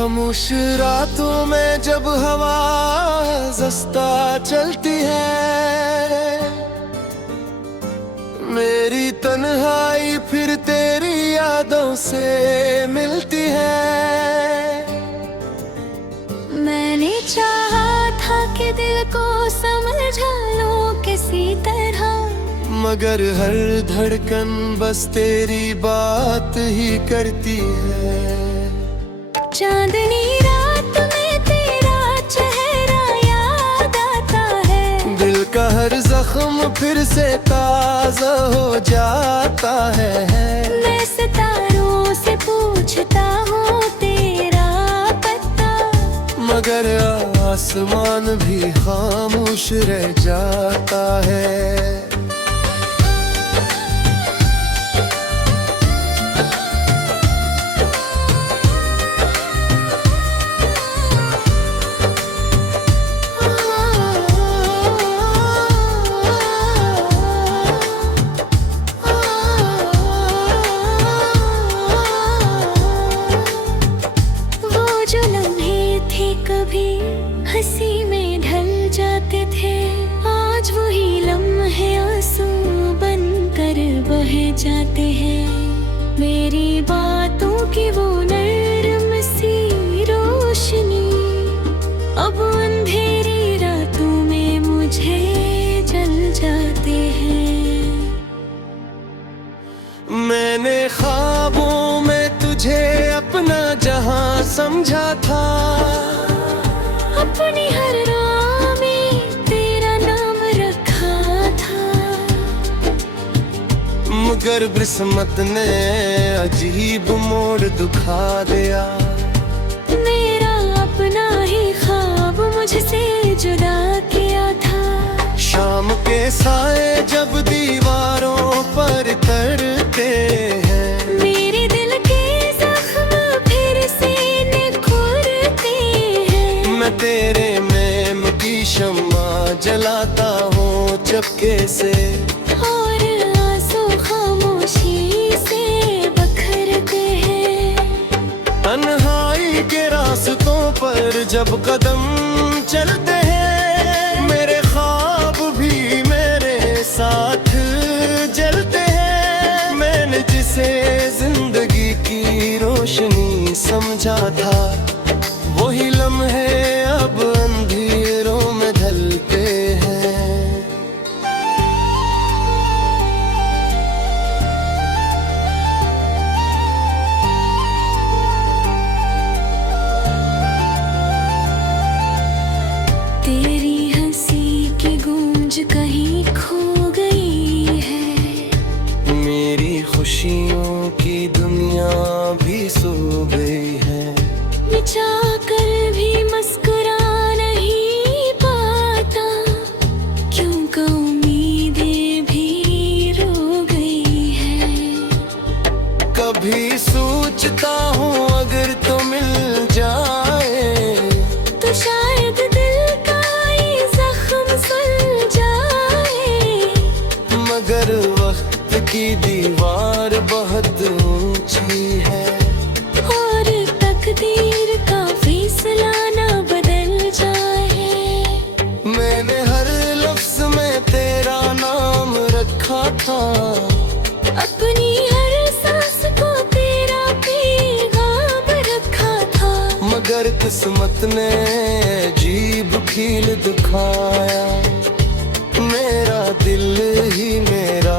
खामोश रातों में जब हवा जस्ता चलती है, मेरी तन्हाई फिर तेरी यादों से मिलती है। मैंने चाहा था कि दिल को समझा लूं किसी तरह, मगर हर धड़कन बस तेरी बात ही करती है। चांदनी रात में तेरा चेहरा याद आता है, दिल का हर जख्म फिर से ताजा हो जाता है। मैं सितारों से पूछता हूँ तेरा पता, मगर आसमान भी खामोश रह जाता है। कभी हंसी में ढल जाते थे, आज वही लम्हे आंसू बनकर बह जाते हैं। मेरी बातों की वो नर्म सी रोशनी अब अंधेरी रातों में मुझे जल जाते हैं। मैंने ख्वाबों में तुझे अपना जहां समझा था, अपनी हर राह में तेरा नाम रखा था, मगर किस्मत ने अजीब मोड़ दिखा दिया। मेरा अपना ही ख्वाब मुझसे जुदा किया था। शाम के साए जब दीवारों पर तरते हैं, मेरे दिल के जख्म फिर से निखरते हैं। मैं तेरे मेम की शम्मा जलाता हूँ चपके से, और आंसू खामोशी से बखरते हैं। तन्हाई के रास्तों पर जब कदम चलते हैं, मेरे ख्वाब भी मेरे साथ जलते हैं। मैंने जिसे जिंदगी की रोशनी समझा था, वही लम्हे अब अंधेरों में ढलते हैं। तेरी हंसी की गूंज कहीं खो गई है, मेरी खुशियों की दुनिया भी सो गई है। मैं चाहकर भी मुस्कुरा नहीं पाता, क्योंकि उम्मीदें भी रो गई है। कभी सोचता हूँ अगर तो मिल जाए, तो शायद दिल का ये जख्म सुलझाए, मगर वक्त की दीवार बहुत ऊंची है, और तकदीर का फैसला ना बदल जाए। मैंने हर लफ्ज में तेरा नाम रखा था, अपनी हर सांस को तेरा पैगाम रखा था, मगर किस्मत ने अजीब खेल दिखाया। मेरा दिल ही मेरा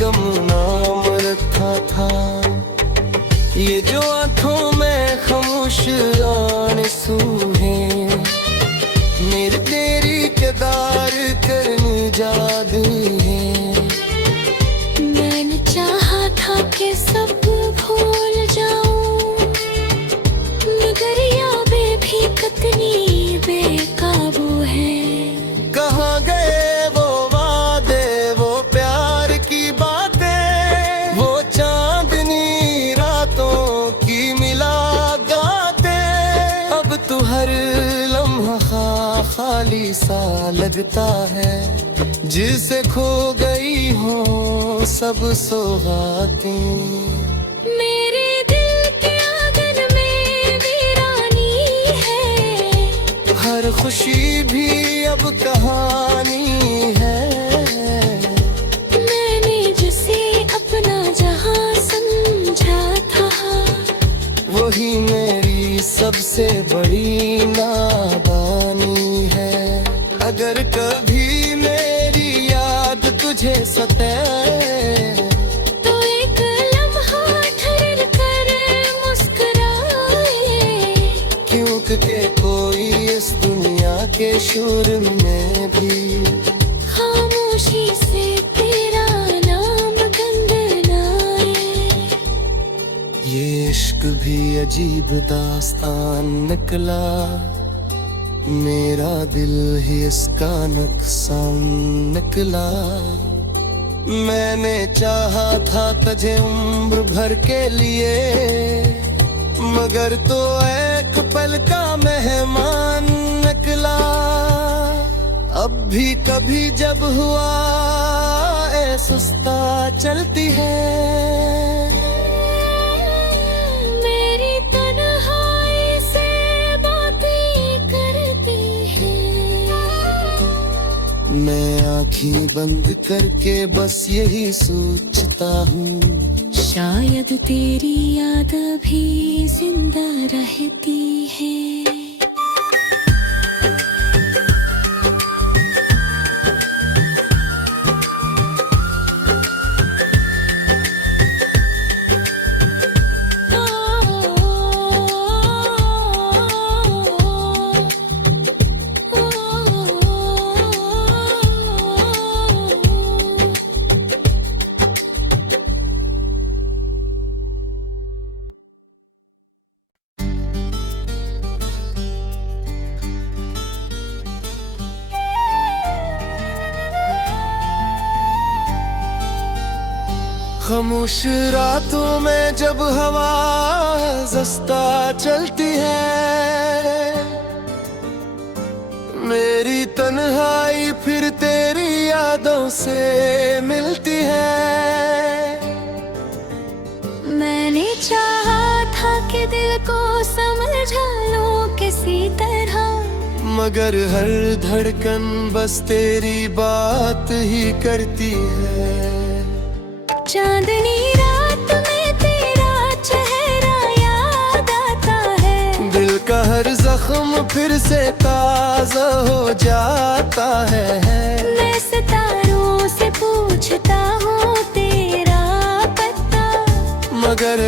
गम नाम रखा था। ये जो आंखों में खामोश आंसू हैं, मेरे तेरी किरदार करनी जादू है। मैंने चाहा था कि सब भूल जाऊं, मगर यादें भी कितनी बेकाबू हैं। कहाँ गए वो वादे, वो प्यार की बातें, वो चांदनी रातों की मिलागाते। अब तो हर लम्हा खाली सा लगता है, जिसे खो गई हो सब सौगातें। मेरे दिल के आंगन में वीरान हर खुशी भी अब कहानी है। मैंने जिसे अपना जहां समझा था, वही मेरी सबसे बड़ी नादानी है। अगर कभी मेरी याद तुझे सताए, तो एक लम्हा ठहर कर मुस्कुराए, क्योंकि कोई इस दुनिया के शोर में भी खामोशी से तेरा नाम गुनगुनाए। ये इश्क भी अजीब दास्तान निकला, मेरा दिल ही इसका नुकसान निकला। मैंने चाहा था तुझे उम्र भर के लिए, मगर तो एक पल का मेहमान निकला। अब भी कभी जब हुआ ए सुस्ता चलती है, मेरी तन्हाई से बातें करती है। मैं आँखें बंद करके बस यही सोचता हूँ, शायद तेरी याद भी जिंदा रहती है। खामोश रातों में जब हवा जस्ता चलती है, मेरी तन्हाई फिर तेरी यादों से मिलती है। मैंने चाहा था कि दिल को समझा लूं किसी तरह, मगर हर धड़कन बस तेरी बात ही करती है। चांदनी रात में तेरा चेहरा याद आता है, दिल का हर जख्म फिर से ताजा हो जाता है। मैं सितारों से पूछता हूँ तेरा पता, मगर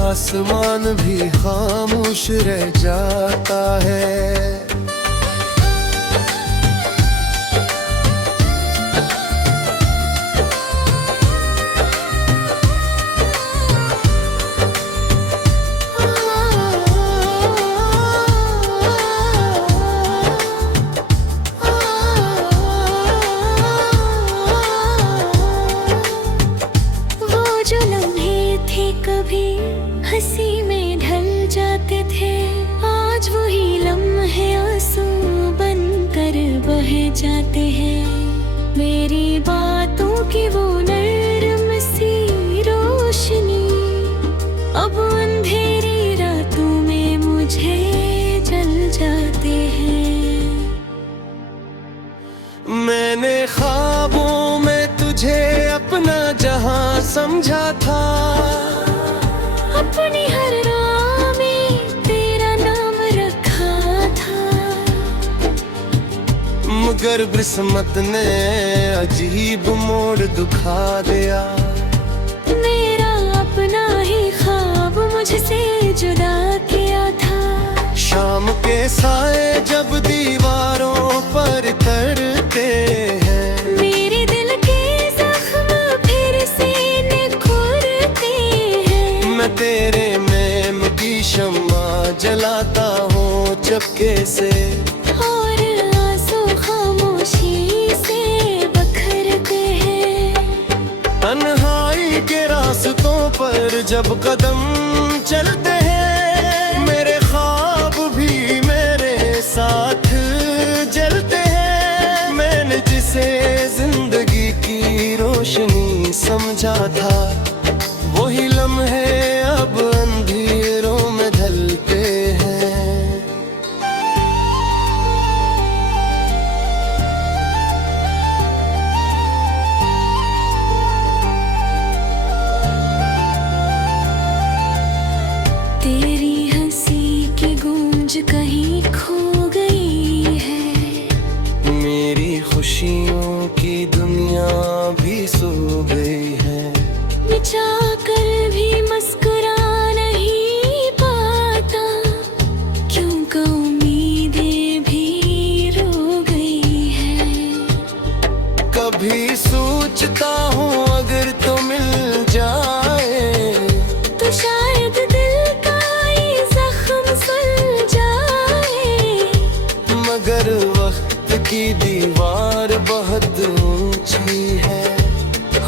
आसमान भी खामोश रह जाता है। कभी हंसी में ढल जाते थे, आज वही लम्हे आंसू बनकर बह जाते हैं। मेरी बातों की वो नर्म सी रोशनी अब अंधेरी रातों में मुझे जल जाते हैं। मैंने ख्वाबों में तुझे अपना जहां समझा था, अपनी हर राह में तेरा नाम रखा था, मगर किस्मत ने अजीब मोड़ दिखा दिया। मेरा अपना ही ख्वाब मुझसे जुदा किया था। शाम के साए जब दीवारों पर तरते हैं, मेरे दिल के जख्म फिर से निखरते हैं। मैं तेरे मेम की शम्मा जलाता हूँ चपके से, और आंसू खामोशी से बखरते हैं। तन्हाई के रास्तों पर जब कदम चलते हैं, मेरे ख्वाब भी मेरे साथ जलते हैं। मैंने जिसे जिंदगी की रोशनी समझा था, वही लम्हे अब अंधेरों में ढलते हैं। खुशियों की दुनिया भी सो गई है। मैं चाह कर भी मुस्कुरा नहीं पाता, क्योंकि उम्मीदें भी रो गई है। कभी सोचता हूँ अगर तो मिल जाए, तो शायद दिल का ये जख्म सुल जाए। मगर वक्त की दीवार बहुत ऊंची है,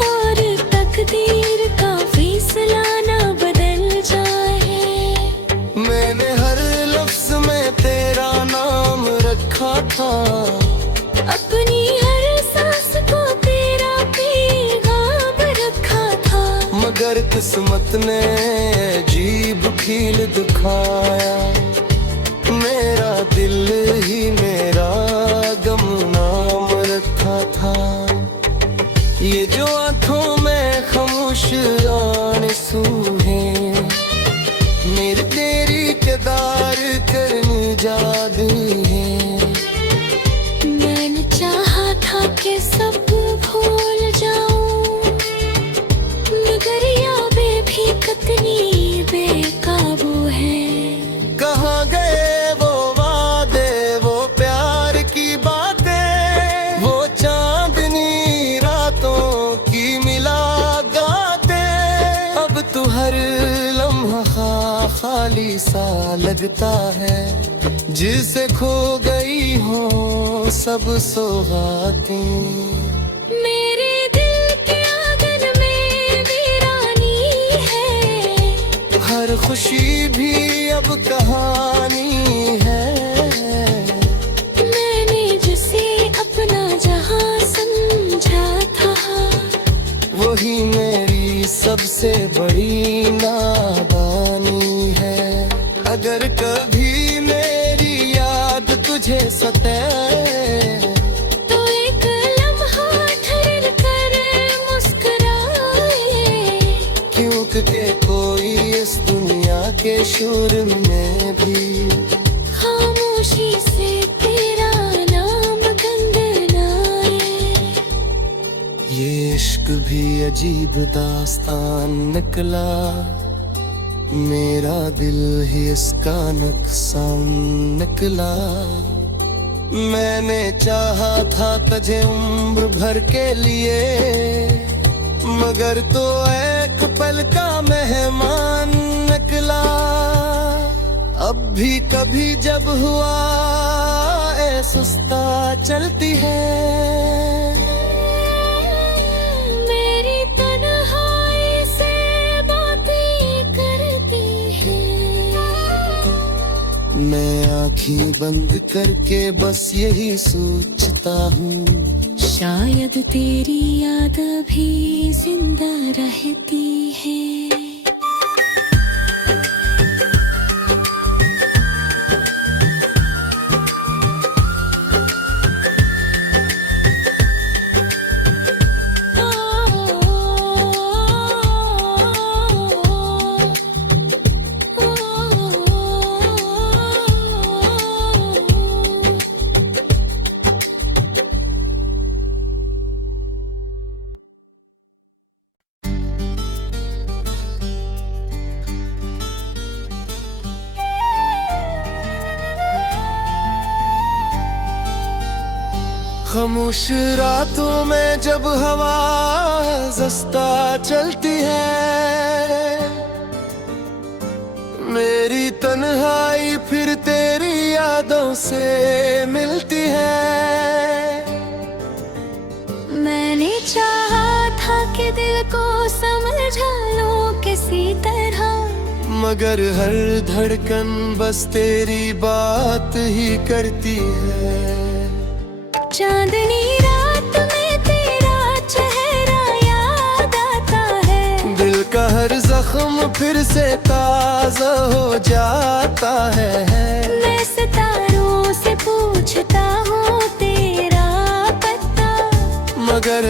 और तकदीर का फैसला ना बदल जाए। मैंने हर लफ्ज में तेरा नाम रखा था, अपनी हर सांस को तेरा पैगाम रखा था। मगर किस्मत ने अजीब खेल दिखाया, मेरा दिल ही मेरा गम नाम रखा था। ये जो आंखों में खामोश आंसू हैं, मेरे तेरी किरदार करने जादू है। मैंने चाहा था कि सब भूल जाऊं, मगर यादें भी कितनी बेकाबू हैं। कहाँ गए वो वादे, वो प्यार की बातें, वो चांदनी रातों की मुलाकातें। अब तो हर लम्हा खाली सा लगता है, जिसे खो गई हो सब सौगातें। मेरे दिल के आंगन में वीरानी है, हर खुशी भी अब कहानी है। मैंने जिसे अपना जहां समझा था, वही मेरी सबसे बड़ी नादानी है। अगर कभी मेरी याद तुझे सताए, तो एक लम्हा ठहर कर मुस्कुराए। क्योंकि कोई इस दुनिया के शोर में भी खामोशी से तेरा नाम गुनगुनाए। ये इश्क भी अजीब दास्तान निकला, मेरा दिल ही इसका नुकसान निकला। मैंने चाहा था तुझे उम्र भर के लिए, मगर तो एक पल का मेहमान निकला। अब भी कभी जब हुआ ए सुस्ता चलती है, मेरी तन्हाई से बातें करती है। मैं आँखें बंद करके बस यही सोचता हूँ, शायद तेरी याद भी जिंदा रहती है। खामोश रातों में जब हवा जस्ता चलती है, मेरी तन्हाई फिर तेरी यादों से मिलती है। मैंने चाहा था कि दिल को समझा लूं किसी तरह, मगर हर धड़कन बस तेरी बात ही करती है। चांदनी रात में तेरा चेहरा याद आता है, दिल का हर जख्म फिर से ताजा हो जाता है। मैं सितारों से पूछता हूँ तेरा पता, मगर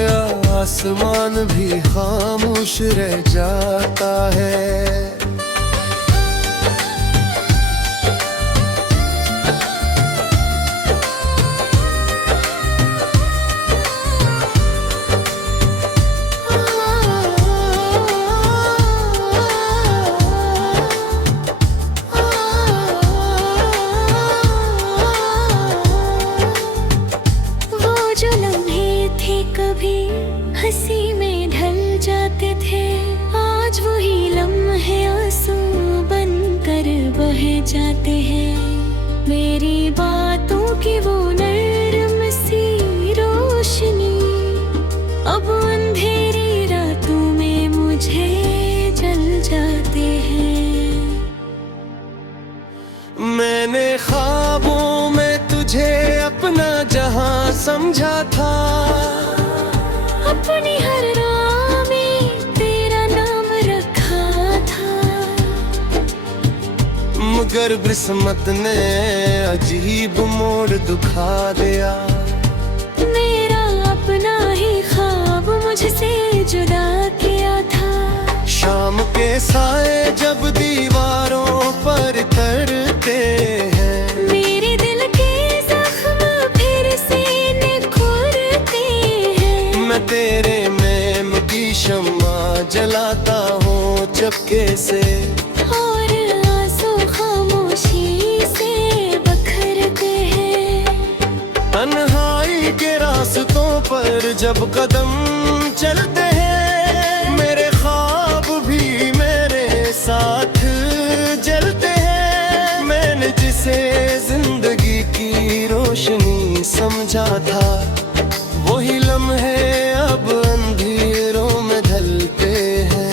आसमान भी खामोश रह जाता है। कभी हंसी में ढल जाते थे, आज वही लम्हे आंसू बनकर बह जाते हैं। मेरी बातों की वो नर्म सी रोशनी अब अंधेरी रातों में मुझे जल जाते हैं। मैंने ख्वाबों में तुझे अपना जहां समझा था, अपनी हर राह में तेरा नाम रखा था, मगर किस्मत ने अजीब मोड़ दिखा दिया। मेरा अपना ही ख्वाब मुझसे जुदा किया था। शाम के साए जब दीवारों पर तरते हैं, मेरे दिल के जख्म फिर से निखरते हैं। मैं तेरे मेम की शम्मा जलाता हूँ चपके से, और आंसू खामोशी से बखरते हैं। तन्हाई के रास्तों पर जब कदम चलते हैं, मेरे ख्वाब भी मेरे साथ जलते हैं। मैंने जिसे जिंदगी की रोशनी समझा था, वही लम्हे अब अंधेरों में ढलते हैं।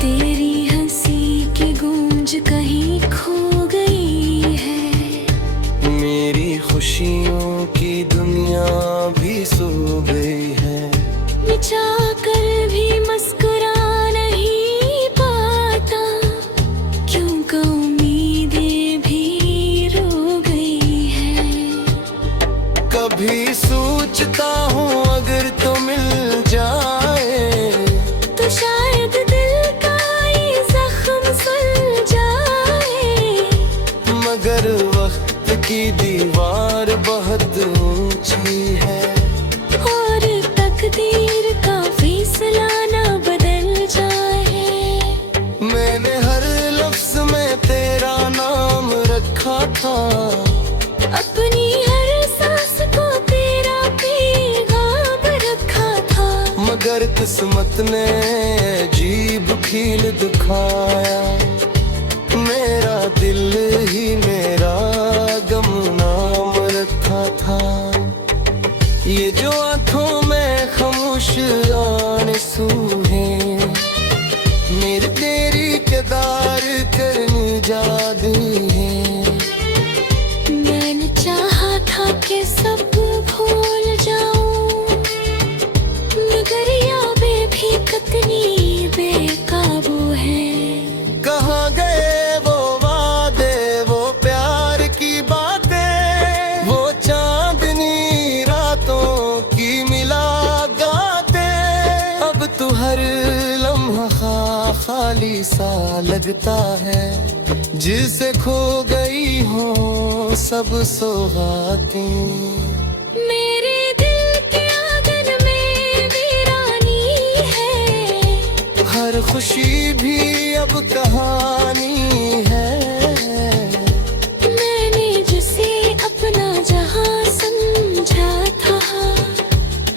तेरी हंसी की गूंज कहीं खो गई है, मेरी खुशियों की दुनिया भी सो गई है। मिटा कर भी मुस्कुरा नहीं पाता, क्योंकि उम्मीदें भी रो गई है। कभी सोचता हूँ अगर तो मिल जाए, तो शायद दिल का ये जख्म सुल जाए। मगर वक्त की दीवार बहुत ऊंची है, और तकदीर का फैसला ना बदल जाए। मैंने हर लफ्ज में तेरा नाम रखा था, अपनी हर सांस को तेरा पैगाम रखा था। मगर किस्मत ने अजीब खेल दिखाया। मेरा दिल ही मेरा गमनाम रखा था। ये जो आंखों में खामोश आंसू हैं, मेरे तेरी किरदार करने जादू है। मैंने चाहा था कि सब भूल जाऊं, मगर यादें भी कितनी बेकाबू हैं। कहाँ गए वो वादे, वो प्यार की बातें, वो चांदनी रातों की मुलाकातें। अब तो हर लम्हा खाली सा लगता है, जिसे खो गई हो सब सौगातें। मेरे दिल के आंगन में वीरानी है, हर खुशी भी अब कहानी है। मैंने जिसे अपना जहां समझा था,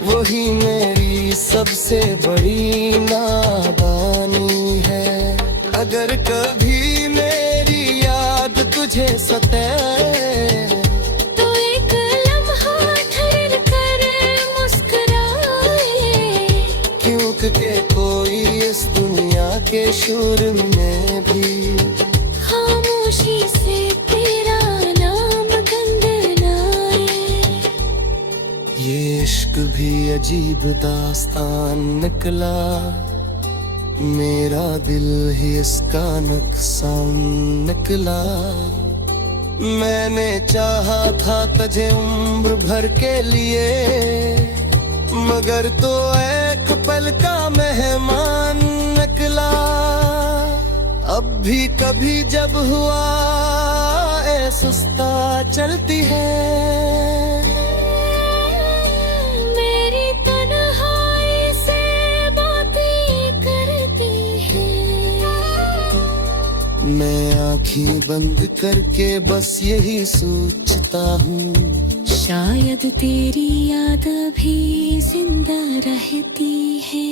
वही मेरी सबसे बड़ी नादानी है। अगर कभी मेरी याद तुझे सताए, तो एक लम्हा ठहर कर मुस्कुराए। क्योंकि कोई इस दुनिया के शोर में भी खामोशी से तेरा नाम गुनगुनाए। ये इश्क भी अजीब दास्तान निकला, मेरा दिल ही इसका नुकसान निकला। मैंने चाहा था तुझे उम्र भर के लिए, मगर तो एक पल का मेहमान निकला। अब भी कभी जब हुआ ए सुस्ता चलती है, मेरी तन्हाई से बातें आंखें बंद करके बस यही सोचता हूँ, शायद तेरी याद भी जिंदा रहती है।